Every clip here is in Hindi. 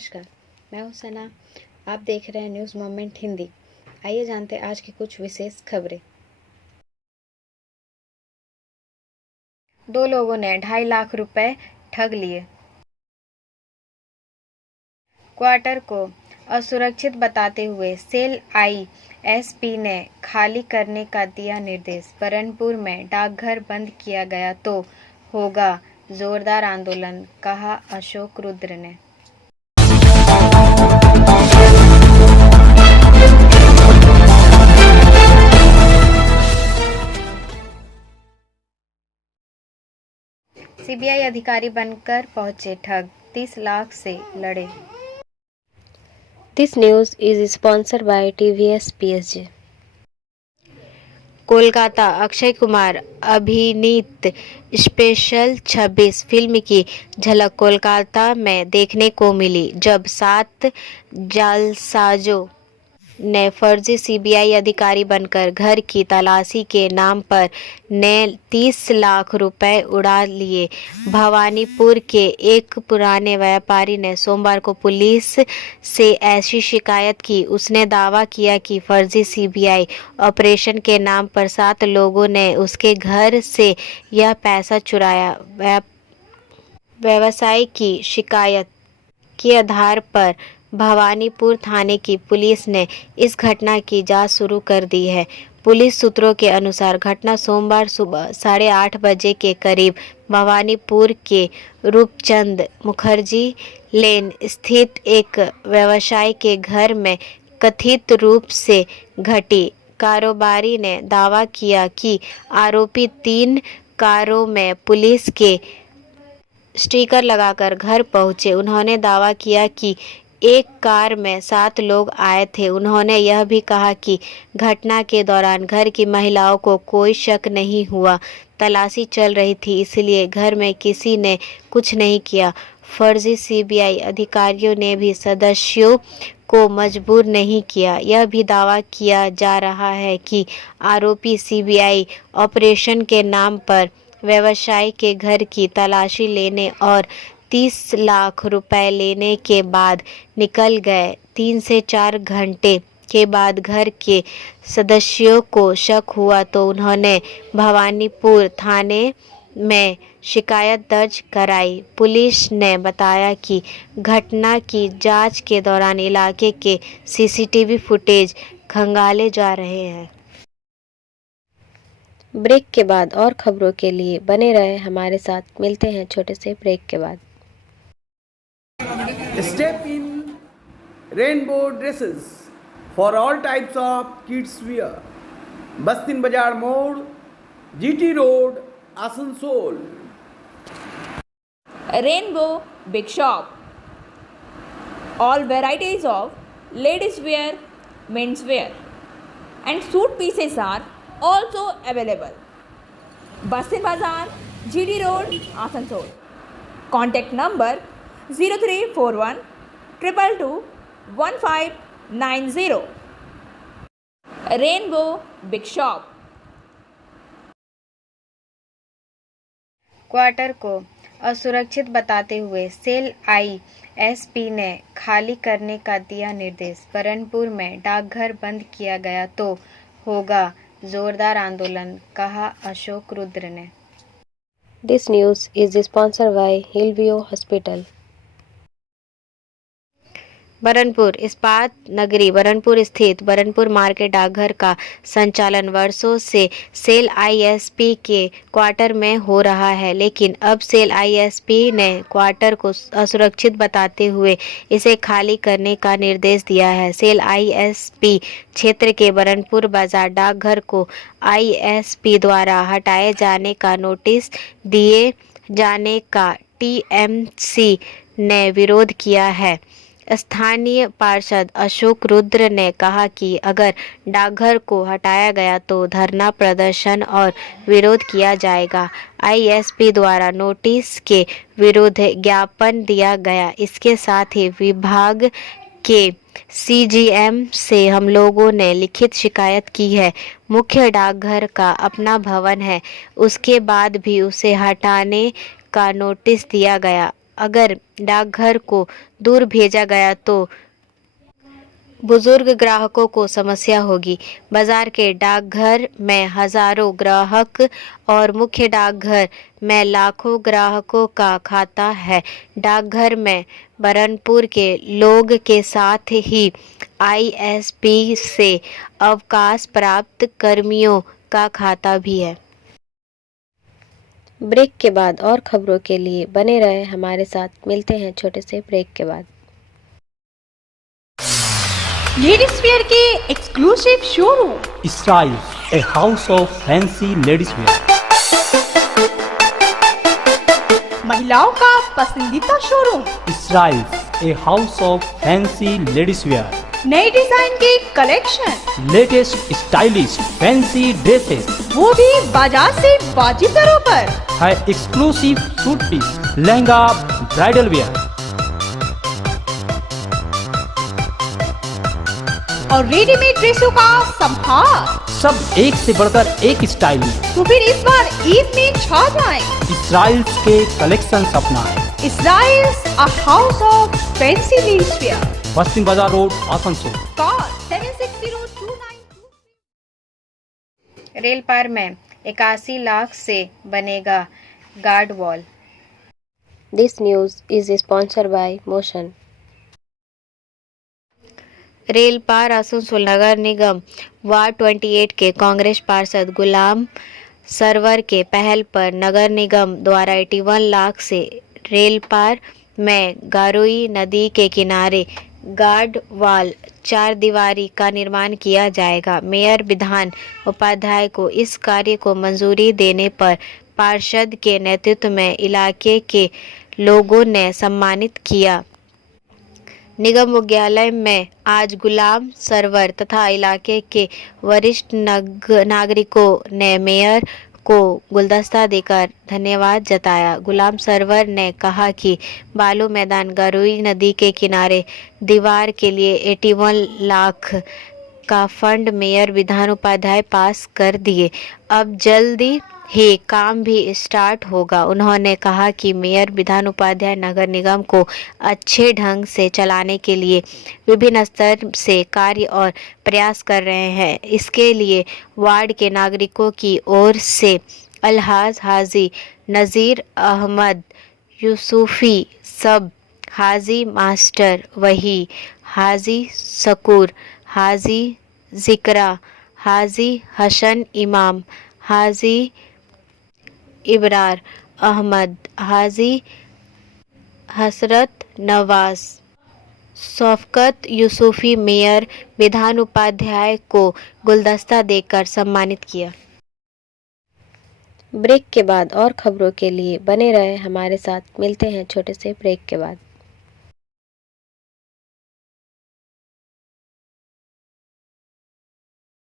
नमस्कार, मैं हूं सना। आप देख रहे हैं न्यूज़ मोमेंट हिंदी। आइए जानते हैं आज की कुछ विशेष खबरें। 2 लोगों ने 2.5 लाख रुपए ठग लिए। क्वार्टर को असुरक्षित बताते हुए सेल आईएसपी ने खाली करने का दिया निर्देश। बरनपुर में डाकघर बंद किया गया तो होगा जोरदार आंदोलन, कहा अशोक रुद्र ने। सीबीआई अधिकारी बनकर पहुंचे ठग, 30 लाख से लड़े। This news is sponsored bye TVS PSG। Kolkata Akshay Kumar अभिनीत स्पेशल 26 फिल्म की झलक कोलकाता में देखने को मिली, जब 7 जालसाजों ने फर्जी सीबीआई अधिकारी बनकर घर की तलाशी के नाम पर ने 30 लाख रुपए उड़ा लिए। भवानीपुर के एक पुराने व्यापारी ने सोमवार को पुलिस से ऐसी शिकायत की। उसने दावा किया कि फर्जी सीबीआई ऑपरेशन के नाम पर 7 लोगों ने उसके घर से यह पैसा चुराया। व्यवसाय की शिकायत के आधार पर भवानीपुर थाने की पुलिस ने इस घटना की जांच शुरू कर दी है। पुलिस सूत्रों के अनुसार घटना सोमवार सुबह 8:30 बजे के करीब भवानीपुर के रूपचंद मुखर्जी लेन स्थित एक व्यवसायी के घर में कथित रूप से घटी। कारोबारी ने दावा किया कि आरोपी 3 कारों में पुलिस के स्टिकर लगाकर घर पहुंचे। उन्होंने दावा किया कि एक कार में 7 लोग आए थे। उन्होंने यह भी कहा कि घटना के दौरान घर की महिलाओं को कोई शक नहीं हुआ। तलाशी चल रही थी, इसलिए घर में किसी ने कुछ नहीं किया। फर्जी सीबीआई अधिकारियों ने भी सदस्यों को मजबूर नहीं किया। यह भी दावा किया जा रहा है कि आरोपी सीबीआई ऑपरेशन के नाम पर व्यवसायी के घर की तलाशी लेने और 30 लाख रुपए लेने के बाद निकल गए। 3 से 4 घंटे के बाद घर के सदस्यों को शक हुआ तो उन्होंने भवानीपुर थाने में शिकायत दर्ज कराई। पुलिस ने बताया कि घटना की जांच के दौरान इलाके के सीसीटीवी फुटेज खंगाले जा रहे हैं। ब्रेक के बाद और खबरों के लिए बने रहे हमारे साथ। मिलते हैं छोटे से ब्रेक के बाद। Step in rainbow dresses for all types of kids wear. Bastin Bazaar Mode, GT Road, Asansol. Rainbow Big Shop. All varieties of ladies wear, men's wear and suit pieces are also available. Bastin Bazaar, GT Road, Asansol. Contact number 0341 222 1590. Rainbow Big Shop. Quarter को असुरक्षित बताते हुए सेल आईएसपी ने खाली करने का दिया निर्देश। बरनपुर में डाकघर बंद किया गया तो होगा जोरदार आंदोलन, कहा अशोक रुद्र ने। This news is sponsored bye Hillview hospital. Burnpur इस्पात नगरी बरनपुर स्थित बरनपुर मार्केट डाकघर का संचालन वर्षों से सेल आईएसपी के क्वार्टर में हो रहा है, लेकिन अब सेल आईएसपी ने क्वार्टर को असुरक्षित बताते हुए इसे खाली करने का निर्देश दिया है। सेल आईएसपी क्षेत्र के बरनपुर बाजार डाकघर को आईएसपी द्वारा हटाए जाने का नोटिस दिए जाने का टीएमसी ने विरोध किया है। स्थानीय पार्षद अशोक रुद्र ने कहा कि अगर डाकघर को हटाया गया तो धरना प्रदर्शन और विरोध किया जाएगा। आईएसपी द्वारा नोटिस के विरुद्ध ज्ञापन दिया गया। इसके साथ ही विभाग के सीजीएम से हम लोगों ने लिखित शिकायत की है। मुख्य डाकघर का अपना भवन है, उसके बाद भी उसे हटाने का नोटिस दिया गया। अगर डाकघर को दूर भेजा गया तो बुजुर्ग ग्राहकों को समस्या होगी। बाजार के डाकघर में हजारों ग्राहक और मुख्य डाकघर में लाखों ग्राहकों का खाता है। डाकघर में बरनपुर के लोग के साथ ही आईएसपी से अवकाश प्राप्त कर्मियों का खाता भी है। ब्रेक के बाद और खबरों के लिए बने रहे हमारे साथ। मिलते हैं छोटे से ब्रेक के बाद। लेडीज वेयर के exclusive showroom Styles, a house of fancy ladies wear. महिलाओं का पसंदीदा showroom, Styles, a house of fancy ladies wear. नए डिजाइन के collection, Latest stylish fancy dresses. वो भी बाजार से वाजिब दरों पर। है exclusive suit piece, lehenga, bridal wear और रेडीमेड ड्रेसों का संभार। सब एक से बढ़कर एक स्टाइल में। तो फिर इस बार ईद में छा जाएं। Styles के कलेक्शन अपना है। Styles, a house of fancy ladies wear. पश्चिम बाजार road, Asansol. Call 7602923. Railpar में 81 लाख से बनेगा guard wall. This news is sponsored by Motion. Railpar Asansol नगर निगम वार्ड 28 के कांग्रेस पार्षद गुलाम सरवर के पहल पर नगर निगम द्वारा 81 लाख से रेल पार में गारोई नदी के किनारे गार्ड वॉल 4 दीवारी का निर्माण किया जाएगा। मेयर विधान उपाध्याय को इस कार्य को मंजूरी देने पर पार्षद के नेतृत्व में इलाके के लोगों ने सम्मानित किया। निगम मुख्यालय में आज गुलाम सरवर तथा इलाके के वरिष्ठ नागरिकों ने मेयर को गुलदस्ता देकर धन्यवाद जताया। गुलाम सरवर ने कहा कि बालू मैदान गारोई नदी के किनारे दीवार के लिए 81 लाख का फंड मेयर विधान उपाध्याय पास कर दिए। अब जल्दी ही काम भी स्टार्ट होगा। उन्होंने कहा कि मेयर विधान उपाध्याय नगर निगम को अच्छे ढंग से चलाने के लिए विभिन्न स्तर से कार्य और प्रयास कर रहे हैं। इसके लिए वार्ड के नागरिकों की ओर से अलहाज हाजी नज़ीर अहमद यूसुफी सब हाजी मास्टर वही हाजी सकूर हाजी जिक्रा हाजी हसन इमाम हाजी इब्रार अहमद हाजी हसरत नवाज शौकत यूसुफी मेयर विधान उपाध्याय को गुलदस्ता देकर सम्मानित किया। ब्रेक के बाद और खबरों के लिए बने रहे हमारे साथ। मिलते हैं छोटे से ब्रेक के बाद।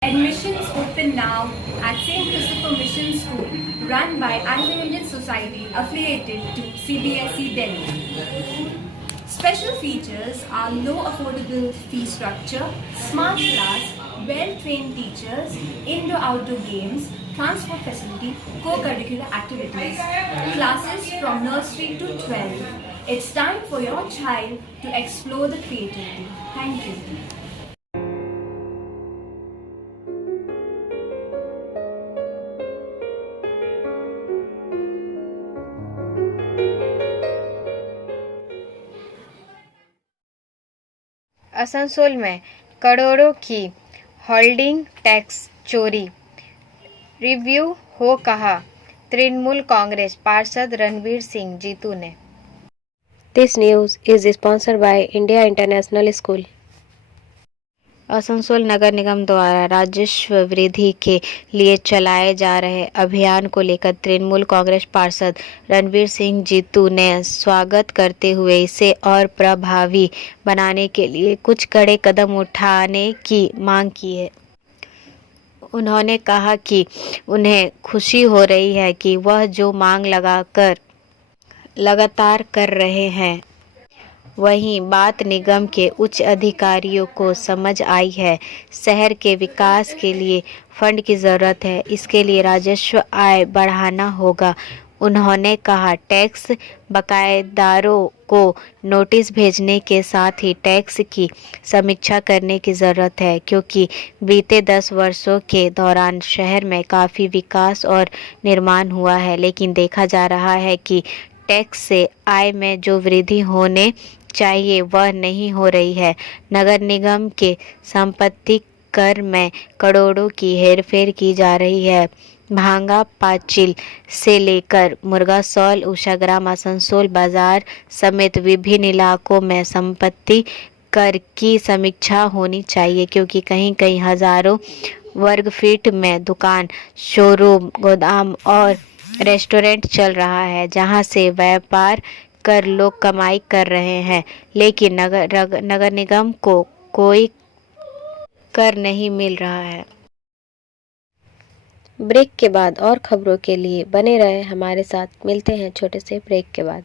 Admissions open now at St. Christopher Mission School, run by Anglo-Indian Society affiliated to CBSE Delhi. Special features are low affordable fee structure, smart class, well-trained teachers, indoor-outdoor games, transport facility, co-curricular activities, classes from nursery to 12. It's time for your child to explore the creativity. Thank you. Asansol में करोड़ों की होल्डिंग टैक्स चोरी, रिव्यू हो कहा तृणमूल कांग्रेस पार्षद रणवीर सिंह जीतू ने। This news is sponsored by India International School. Asansol नगर निगम द्वारा राजस्व वृद्धि के लिए चलाए जा रहे अभियान को लेकर तृणमूल कांग्रेस पार्षद रणवीर सिंह जीतू ने स्वागत करते हुए इसे और प्रभावी बनाने के लिए कुछ कड़े कदम उठाने की मांग की है। उन्होंने कहा कि उन्हें खुशी हो रही है कि वह जो मांग लगातार कर रहे हैं वहीं बात निगम के उच्च अधिकारियों को समझ आई है। शहर के विकास के लिए फंड की ज़रूरत है, इसके लिए राजस्व आय बढ़ाना होगा। उन्होंने कहा टैक्स बकायेदारों को नोटिस भेजने के साथ ही टैक्स की समीक्षा करने की ज़रूरत है, क्योंकि बीते 10 वर्षों के दौरान शहर में काफ़ी विकास और निर्माण हुआ है, लेकिन देखा जा रहा है कि टैक्स से आय में जो वृद्धि होने चाहिए वह नहीं हो रही है। नगर निगम के संपत्ति कर में करोड़ों की हेरफेर की जा रही है। भांगा पाचिल से लेकर मुर्गासौल, उषाग्राम, आसनसोल बाजार समेत विभिन्न इलाकों में संपत्ति कर की समीक्षा होनी चाहिए, क्योंकि कहीं-कहीं हजारों वर्ग फीट में दुकान, शोरूम, गोदाम और रेस्टोरेंट चल रहा है, जहां से व्यापार कर लोग कमाई कर रहे हैं, लेकिन नगर निगम को कोई कर नहीं मिल रहा है। ब्रेक के बाद और खबरों के लिए बने रहे हमारे साथ। मिलते हैं छोटे से ब्रेक के बाद।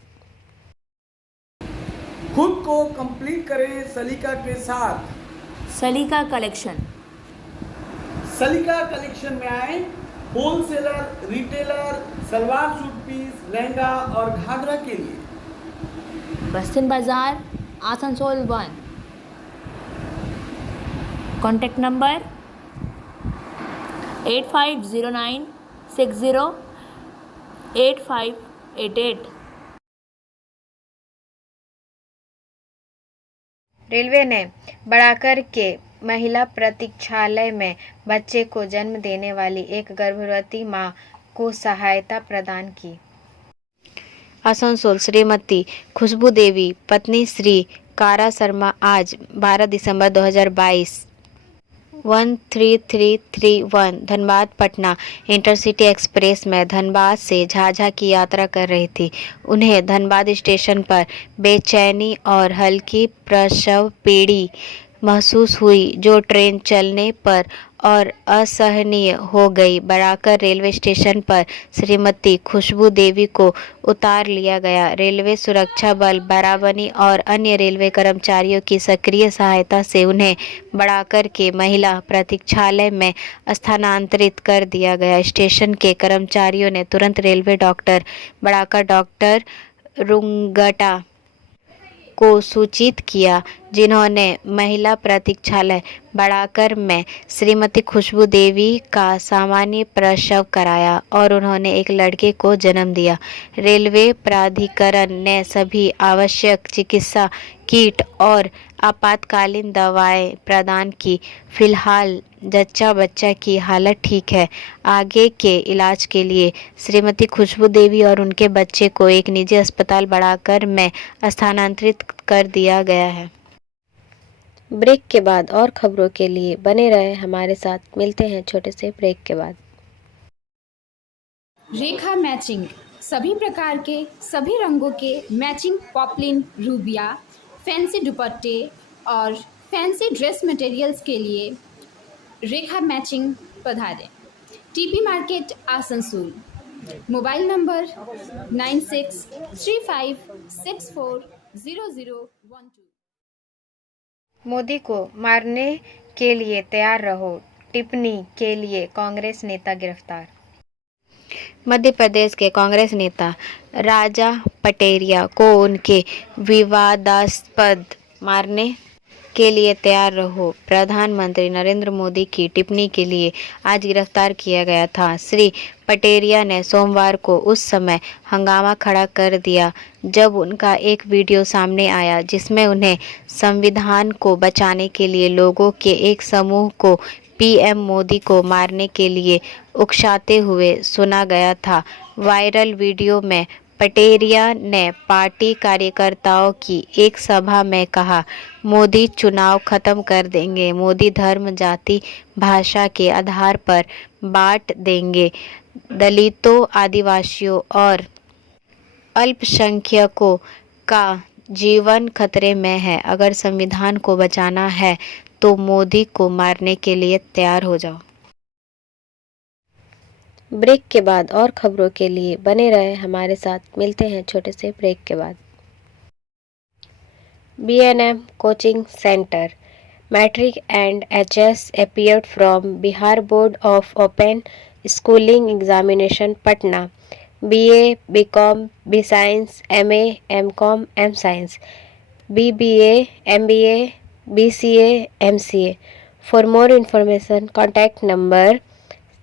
खुद को कंप्लीट करें सलीका के साथ। सलीका कलेक्शन। सलीका कलेक्शन में आए wholesaler, retailer, salwar suit piece, lehenga और घाघरा के लिए। बस्तिन बाजार, आसनसोल 1। Contact number 8509608588। रेलवे ने बढ़ाकर के महिला प्रतीक्षालय में बच्चे को जन्म देने वाली एक गर्भवती मां को सहायता प्रदान की। आसनसोल श्रीमती खुशबू देवी पत्नी श्री कारा शर्मा आज 12 दिसंबर 2022 13331 धनबाद पटना इंटरसिटी एक्सप्रेस में धनबाद से झाझा की यात्रा कर रही थी। उन्हें धनबाद स्टेशन पर बेचैनी और हल्की प्रसव पीड़ा महसूस हुई, जो ट्रेन चलने पर और असहनीय हो गई। बराकर रेलवे स्टेशन पर श्रीमती खुशबू देवी को उतार लिया गया। रेलवे सुरक्षा बल, बाराबनी और अन्य रेलवे कर्मचारियों की सक्रिय सहायता से उन्हें बराकर के महिला प्रतीक्षालय में स्थानांतरित कर दिया गया। स्टेशन के कर्मचारियों ने तुरंत railway doctor Barakar doctor Rungta को सूचित किया, जिन्होंने महिला प्रतीक्षालय बड़ाकर में श्रीमती खुशबू देवी का सामान्य प्रसव कराया और उन्होंने एक लड़के को जन्म दिया। रेलवे प्राधिकरण ने सभी आवश्यक चिकित्सा किट और आपातकालीन दवाएं प्रदान की। फिलहाल जच्चा बच्चा की हालत ठीक है। आगे के इलाज के लिए श्रीमती खुशबू देवी और उनके बच्चे को एक निजी अस्पताल बड़ाकर में स्थानांतरित कर दिया गया है। ब्रेक के बाद और खबरों के लिए बने रहे हमारे साथ। मिलते हैं छोटे से ब्रेक के बाद। रेखा मैचिंग, सभी प्रकार के सभी रंगों के मैचिंग पॉपलिन, रूबिया, फैंसी दुपट्टे और फैंसी ड्रेस मटेरियल्स के लिए रेखा मैचिंग पधारें। TP market Asansol. Mobile number 9635640012। Modi को मारने के लिए तैयार रहो, टिप्पणी के लिए कांग्रेस नेता गिरफ्तार। मध्य प्रदेश के कांग्रेस नेता राजा पटेरिया को उनके विवादास्पद मारने के लिए तैयार रहो प्रधानमंत्री नरेंद्र मोदी की टिप्पणी के लिए आज गिरफ्तार किया गया था। श्री पटेरिया ने सोमवार को उस समय हंगामा खड़ा कर दिया जब उनका एक वीडियो सामने आया, जिसमें उन्हें संविधान को बचाने के लिए लोगों के एक समूह को पीएम मोदी को मारने के लिए उकसाते हुए सुना गया था। वायरल वीडियो में पटेरिया ने पार्टी कार्यकर्ताओं की एक सभा में कहा, मोदी चुनाव खत्म कर देंगे, मोदी धर्म, जाति, भाषा के आधार पर बांट देंगे, दलितों, आदिवासियों और अल्पसंख्यकों का जीवन खतरे में है। अगर संविधान को बचाना है तो मोदी को मारने के लिए तैयार हो जाओ। ब्रेक के बाद और खबरों के लिए बने रहे हमारे साथ। मिलते हैं छोटे से ब्रेक के बाद। BNM coaching centre matric and HS appeared from Bihar Board of Open Schooling Examination Patna BA, BCom, B Science, MA, MCom, M Science, BBA, MBA, BCA, MCA. For more information, contact number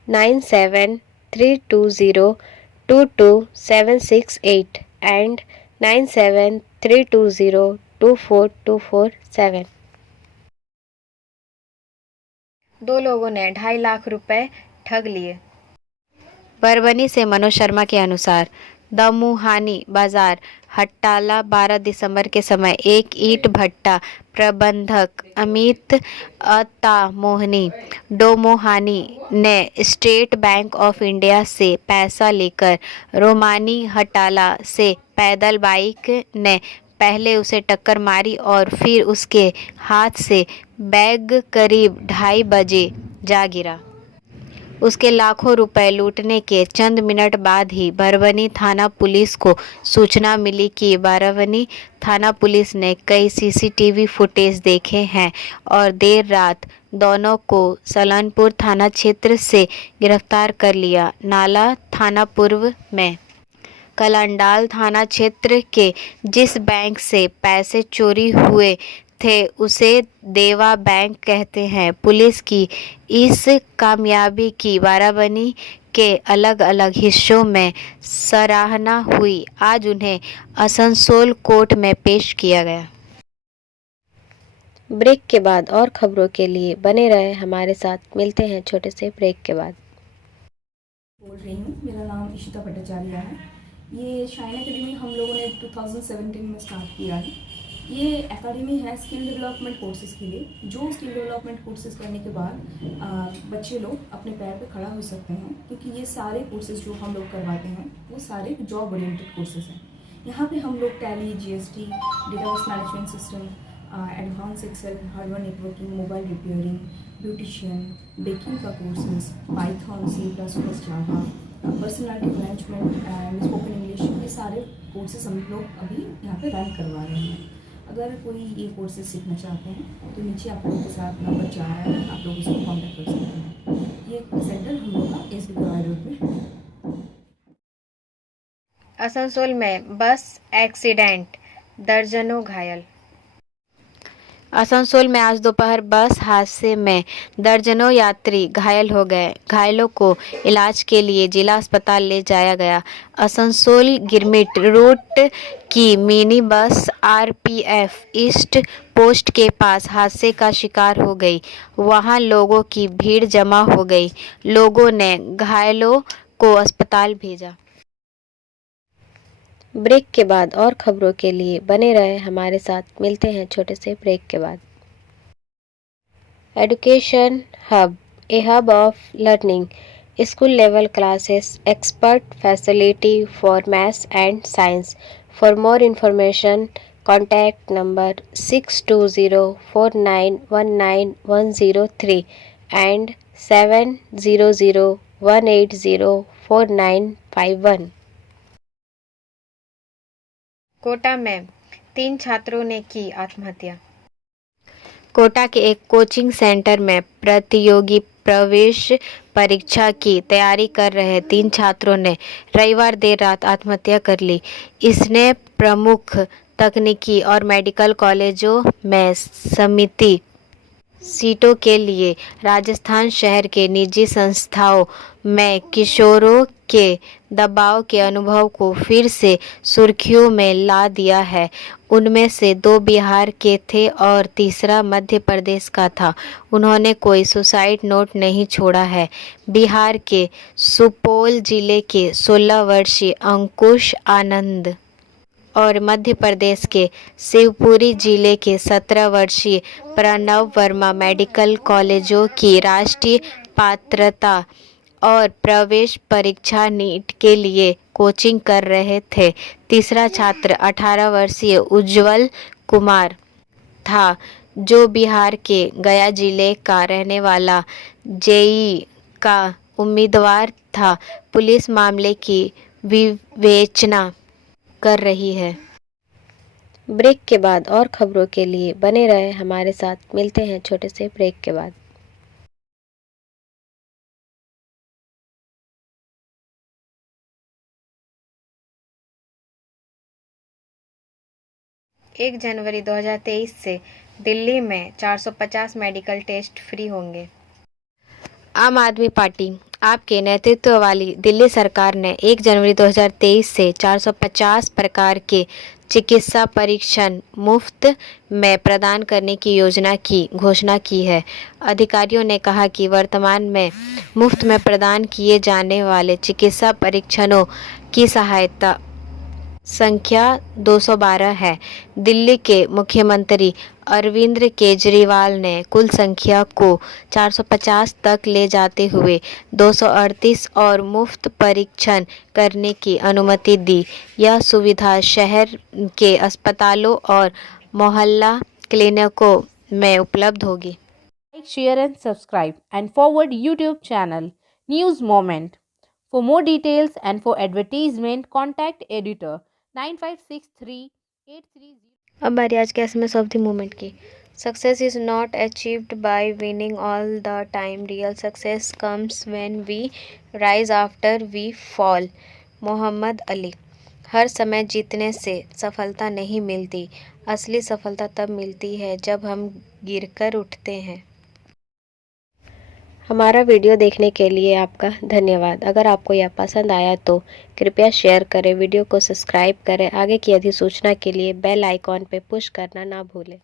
9732022768 and 9732024247। दो लोगों ने 2.5 लाख रुपए ठग लिए। परभनी से मनोज शर्मा के अनुसार दमुहानी बाजार हट्टाला 12 दिसंबर के समय एक ईंट भट्टा प्रबंधक अमित अत्तामोहनी डोमोहानी ने स्टेट बैंक ऑफ इंडिया से पैसा लेकर रोमानी हटाला से पैदल बाइक ने पहले उसे टक्कर मारी और फिर उसके हाथ से बैग करीब 2:30 बजे जा गिरा। उसके लाखों रुपए लूटने के चंद मिनट बाद ही बरवनी थाना पुलिस को सूचना मिली कि बरवनी थाना पुलिस ने कई सीसीटीवी फुटेज देखे हैं और देर रात दोनों को सलनपुर थाना क्षेत्र से गिरफ्तार कर लिया। नाला थाना पूर्व में कलंडाल थाना क्षेत्र के जिस बैंक से पैसे चोरी हुए थे उसे देवा बैंक कहते हैं। पुलिस की इस कामयाबी की बरवनी के अलग अलग हिस्सों में सराहना हुई। आज उन्हें आसनसोल कोर्ट में पेश किया गया। ब्रेक के बाद और खबरों के लिए बने रहे हमारे साथ। मिलते हैं छोटे से ब्रेक के बाद। बोल रही हूँ, मेरा नाम इशिता भट्टाचार्य है। ये शाइन एकेडमी हम लोगों ने 2017 में स्टार्ट किया है। ये एकेडमी है स्किल डेवलपमेंट कोर्सेज़ के लिए। जो स्किल डेवलपमेंट कोर्सेज़ करने के बाद बच्चे लोग अपने पैर पे खड़ा हो सकते हैं, क्योंकि ये सारे कोर्सेज़ जो हम लोग करवाते हैं वो सारे जॉब ओरिएंटेड कोर्सेज़ हैं। यहाँ पे हम लोग Tally, GST, database management system, advance Excel, hardware networking, mobile repairing, beautician, baking का courses, Python, C++, Java, personality management and spoken English, ये सारे कोर्सेज हम लोग अभी यहाँ पे रन करवा रहे हैं। अगर कोई ये कोर्सेज सीखना चाहते हैं तो नीचे आप लोगों के साथ नंबर जा रहा है, आप लोग उसको कॉन्टैक्ट कर सकते हैं। ये सेंटर हम लोग का SB कॉलोनी रोड पे है। आसनसोल में बस एक्सीडेंट, दर्जनों घायल। आसनसोल में आज दोपहर बस हादसे में दर्जनों यात्री घायल हो गए। घायलों को इलाज के लिए जिला अस्पताल ले जाया गया। आसनसोल गिरमिट रूट की mini bus RPF east post के पास हादसे का शिकार हो गई। वहां लोगों की भीड़ जमा हो गई। लोगों ने घायलों को अस्पताल भेजा। ब्रेक के बाद और खबरों के लिए बने रहे हमारे साथ। मिलते हैं छोटे से ब्रेक के बाद। Education hub, a hub of learning, school level classes, expert facility for maths and science. For more information contact number 6204919103 and 7001804951। Kota में 3 छात्रों ने की आत्महत्या। कोटा के एक कोचिंग सेंटर में प्रतियोगी प्रवेश परीक्षा की तैयारी कर रहे 3 छात्रों ने रविवार देर रात आत्महत्या कर ली। इसने प्रमुख तकनीकी और मेडिकल कॉलेजों में समिति सीटों के लिए राजस्थान शहर के निजी संस्थाओं में किशोरों के दबाव के अनुभव को फिर से सुर्खियों में ला दिया है। उनमें से 2 बिहार के थे और तीसरा मध्य प्रदेश का था। उन्होंने कोई सुसाइड नोट नहीं छोड़ा है। बिहार के सुपौल जिले के 16 वर्षीय अंकुश आनंद और मध्य प्रदेश के शिवपुरी जिले के 17 वर्षीय प्रणव वर्मा मेडिकल कॉलेजों की राष्ट्रीय पात्रता और प्रवेश परीक्षा नीट के लिए कोचिंग कर रहे थे। तीसरा छात्र 18 वर्षीय उज्जवल कुमार था, जो बिहार के गया जिले का रहने वाला JEE का उम्मीदवार था। पुलिस मामले की विवेचना कर रही है। ब्रेक के बाद और खबरों के लिए बने रहे हमारे साथ। मिलते हैं छोटे से ब्रेक के बाद। 1 जनवरी 2023 से दिल्ली में 450 मेडिकल टेस्ट फ्री होंगे। आम आदमी पार्टी आपके नेतृत्व वाली दिल्ली सरकार ने 1 जनवरी 2023 से 450 प्रकार के चिकित्सा परीक्षण मुफ्त में प्रदान करने की योजना की घोषणा की है। अधिकारियों ने कहा कि वर्तमान में मुफ्त में प्रदान किए जाने वाले चिकित्सा परीक्षणों की सहायता संख्या 212 है। दिल्ली के मुख्यमंत्री अरविंद केजरीवाल ने कुल संख्या को 450 तक ले जाते हुए 238 और मुफ्त परीक्षण करने की अनुमति दी। यह सुविधा शहर के अस्पतालों और मोहल्ला क्लिनिकों में उपलब्ध होगी। Like, share and subscribe and forward YouTube channel News Moment. For more details and for advertisement, contact editor 956383. अब बारी आज के एसएमएस ऑफ द मोमेंट की। Success is not achieved by winning all the time, real success comes when we rise after we fall. Muhammad Ali. हर समय जीतने से सफलता नहीं मिलती, असली सफलता तब मिलती है जब हम गिरकर उठते हैं। हमारा वीडियो देखने के लिए आपका धन्यवाद। अगर आपको यह पसंद आया तो कृपया शेयर करें, वीडियो को सब्सक्राइब करें। आगे की अधिसूचना के लिए बेल आइकॉन पर पुश करना ना भूलें।